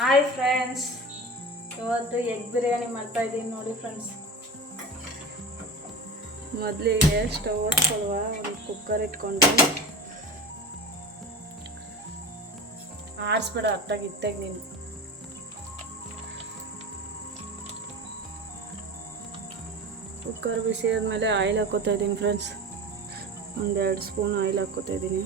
Hi friends ಇವತ್ತು egg biryani ಮಾಡ್ತಾ ಇದ್ದೀನಿ ನೋಡಿ ಫ್ರೆಂಡ್ಸ್ ಮೊದಲಿಗೆ ಸ್ಟವ್ ಹಚ್ಕೊಳ್ವ ಒಂದು ಕುಕ್ಕರ್ ಇಟ್ಕೊಂಡು. ಆರಿಸ್ಬೇಡ ಅತ್ತಾಗ ಇತ್ತಾಗ ನೀನು. ಕುಕ್ಕರ್ ಬಿಸಿ ಆದಮೇಲೆ ಆಯಿಲ್ ಹಾಕೋತಾ ಇದ್ದೀನಿ ಫ್ರೆಂಡ್ಸ್ ಒಂದೆರಡು ಸ್ಪೂನ್ ಆಯಿಲ್ ಹಾಕೋತಾ ಇದ್ದೀನಿ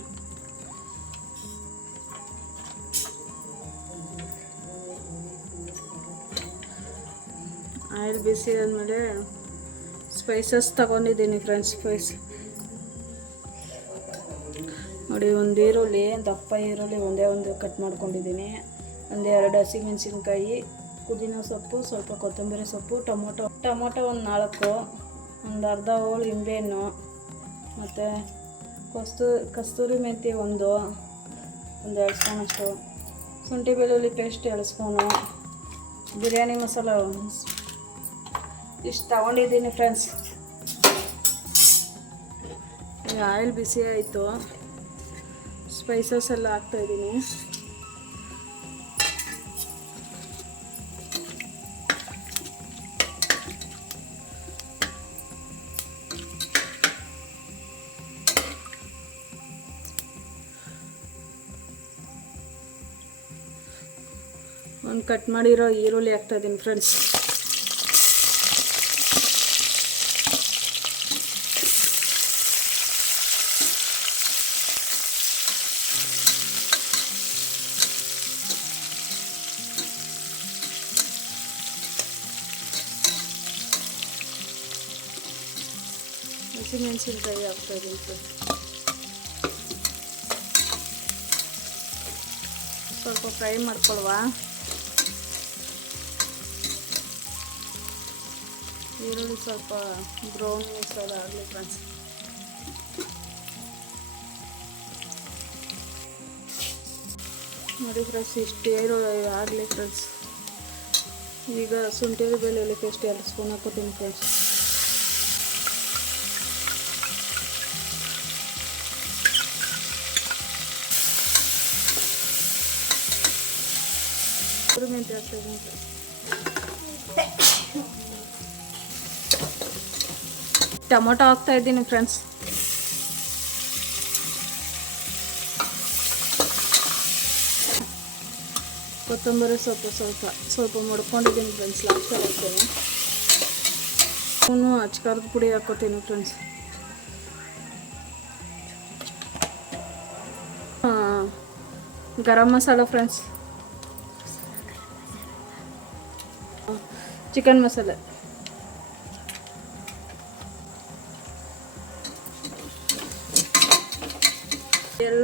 ಆಯಿಲ್ ಬಿಸಿ ಆದಮೇಲೆ ಸ್ಪೈಸಸ್ ತಗೊಂಡಿದ್ದೀನಿ ಫ್ರೆಂಡ್ಸ್ ಸ್ಪೈಸ್ ನೋಡಿ, ಒಂದು ಈರುಳ್ಳಿ ದಪ್ಪ ಈರುಳ್ಳಿ ಒಂದೇ ಒಂದು ಕಟ್ ಮಾಡ್ಕೊಂಡಿದ್ದೀನಿ. ಒಂದು ಎರಡು ಹಸಿಮೆಣಸಿನ್ಕಾಯಿ, ಪುದೀನ ಸೊಪ್ಪು, ಸ್ವಲ್ಪ ಕೊತ್ತಂಬರಿ ಸೊಪ್ಪು, ಟೊಮೊಟೊ. ಟೊಮೊಟೊ ಒಂದು ನಾಲ್ಕು, ಒಂದು ಅರ್ಧ ಹೋಳು ನಿಂಬೆಹಣ್ಣು ಮತ್ತು ಕಸ್ತೂ, ಕಸ್ತೂರಿ ಮೆಂತಿ ಒಂದು ಒಂದು ಎರಡು ಸ್ಪೂನ್ ಅಷ್ಟು ಶುಂಠಿ ಬೆಳ್ಳುಳ್ಳಿ ಪೇಸ್ಟ್ ಎರಡು ಸ್ಪೂನು. ಬಿರಿಯಾನಿ ಮಸಾಲ ಇಷ್ಟು ತಗೊಂಡಿದ್ದೀನಿ ಫ್ರೆಂಡ್ಸ್ ಈಗ ಆಯಿಲ್ ಬಿಸಿ ಆಯಿತು. ಸ್ಪೈಸಸ್ ಎಲ್ಲ ಹಾಕ್ತಾಯಿದ್ದೀನಿ ಒಂದು ಕಟ್ ಮಾಡಿರೋ ಈರುಳ್ಳಿ ಹಾಕ್ತಾಯಿದ್ದೀನಿ ಫ್ರೆಂಡ್ಸ್ ಹಸಿಮೆಣಸಿನ್ಕಾಯಿ ಹಾಕ್ತಾ ಇದ್ದೀನಿ ಫ್ರೆಂಡ್ಸ್ ಸ್ವಲ್ಪ ಫ್ರೈ ಮಾಡ್ಕೊಳ್ವಾ. ಈರುಳ್ಳಿ ಸ್ವಲ್ಪ ಬ್ರೌನ್ ಮಸಾಲ ಆಗಲಿ ಫ್ರೆಂಡ್ಸ್. ನೋಡಿ ಫ್ರೆಂಡ್ಸ್, ಇಷ್ಟು ಈರುಳ್ಳಿ ಆಗಲಿ ಫ್ರೆಂಡ್ಸ್. ಈಗ ಶುಂಠಿ ಬೆಳ್ಳುಳ್ಳಿ ಪೇಸ್ಟ್ ಎರಡು ಸ್ಪೂನ್ ಹಾಕೋತೀನಿ ಫ್ರೆಂಡ್ಸ್. ಮೆಂತ್ಯ ಟೊಮೊಟೊ ಹಾಕ್ತಾ ಇದ್ದೀನಿ ಫ್ರೆಂಡ್ಸ್ ಕೊತ್ತಂಬರಿ ಸ್ವಲ್ಪ ಸ್ವಲ್ಪ ಸ್ವಲ್ಪ ಮಡ್ಕೊಂಡಿದ್ದೀನಿ ಫ್ರೆಂಡ್ಸ್ ಲಾಸ್ಟ್ ಹಾಕ್ತೇನೆ. ಸ್ಪೂನು ಅಚ್ಕಾರದ ಪುಡಿ ಹಾಕೋತೀನಿ friends garam masala friends chicken masala.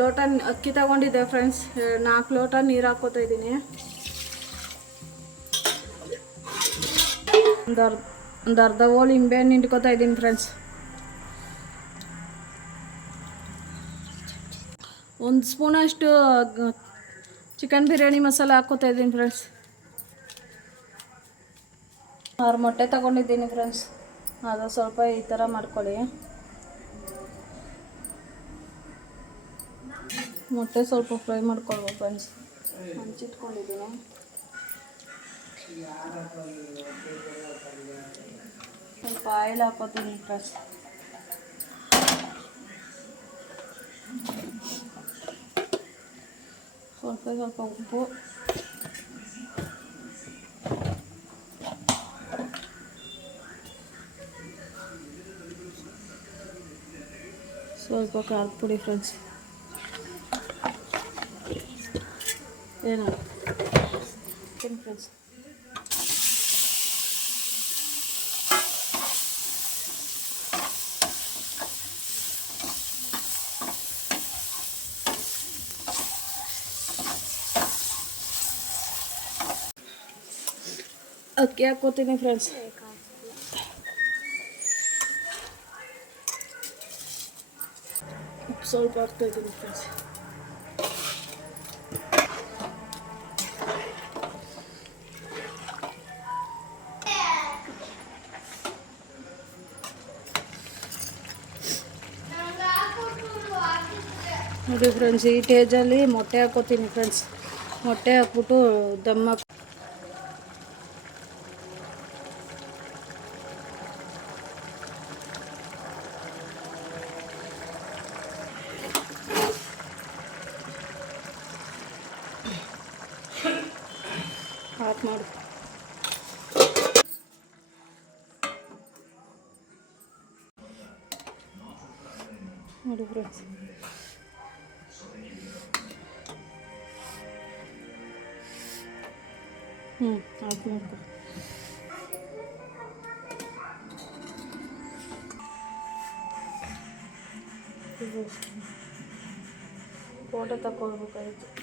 ಲೋಟ ಅಕ್ಕಿ ತಗೊಂಡಿದ್ದೆ ಫ್ರೆಂಡ್ಸ್ ನಾಲ್ಕು ಲೋಟ ನೀರು ಹಾಕೋತಾ ಇದ್ದೀನಿ. ಒಂದು ಅರ್ಧ ಒಂದು ಅರ್ಧ ಹಣ್ಣು ನಿಂಬೆಹಣ್ಣು ಇದ್ದೀನಿ ಫ್ರೆಂಡ್ಸ್ ಒಂದು ಸ್ಪೂನಷ್ಟು ಚಿಕನ್ ಬಿರಿಯಾನಿ ಮಸಾಲ ಹಾಕೋತಾ ಇದ್ದೀನಿ ಫ್ರೆಂಡ್ಸ್ ಆರು ಮೊಟ್ಟೆ ತಗೊಂಡಿದ್ದೀನಿ ಫ್ರೆಂಡ್ಸ್ ಅದು ಸ್ವಲ್ಪ ಈ ಥರ ಮಾಡ್ಕೊಳ್ಳಿ. ಮೊಟ್ಟೆ ಸ್ವಲ್ಪ ಫ್ರೈ ಮಾಡ್ಕೊಳ್ಬೇಕು ಫ್ರೆಂಡ್ಸ್ ಹಂಚಿಟ್ಕೊಂಡಿದ್ದೀನಿ. ಸ್ವಲ್ಪ ಆಯಿಲ್ ಹಾಕೋತೀನಿ ಫ್ರೆಂಡ್ಸ್ ಸ್ವಲ್ಪ ಸ್ವಲ್ಪ ಉಪ್ಪು. ಸ್ವಲ್ಪ ಖಾರದ ಪುಡಿ ಫ್ರೆಂಡ್ಸ್ ಏನು ಫ್ರೆಂಡ್ಸ್ ಅಕ್ಕಿ ಹಾಕೋತೀನಿ ಫ್ರೆಂಡ್ಸ್ ಸ್ವಲ್ಪ ಹಾಕ್ತಾ ಇದ್ದೀನಿ ಫ್ರೆಂಡ್ಸ್ ನೋಡಿ ಫ್ರೆಂಡ್ಸ್ ಈ ಟೇಜಲ್ಲಿ ಮೊಟ್ಟೆ ಹಾಕೋತೀನಿ ಫ್ರೆಂಡ್ಸ್ ಮೊಟ್ಟೆ ಹಾಕ್ಬಿಟ್ಟು ದಮ್ಮ ಹಾಕ್- ಆಫ್ ಮಾಡು ನೋಡಿ ಫ್ರೆಂಡ್ಸ್ ಹ್ಞೂ ಆಫ್ ಮಾಡ್ಕೊ ಫೋಟೋ ತಗೊಳ್ಬೇಕಾಯ್ತು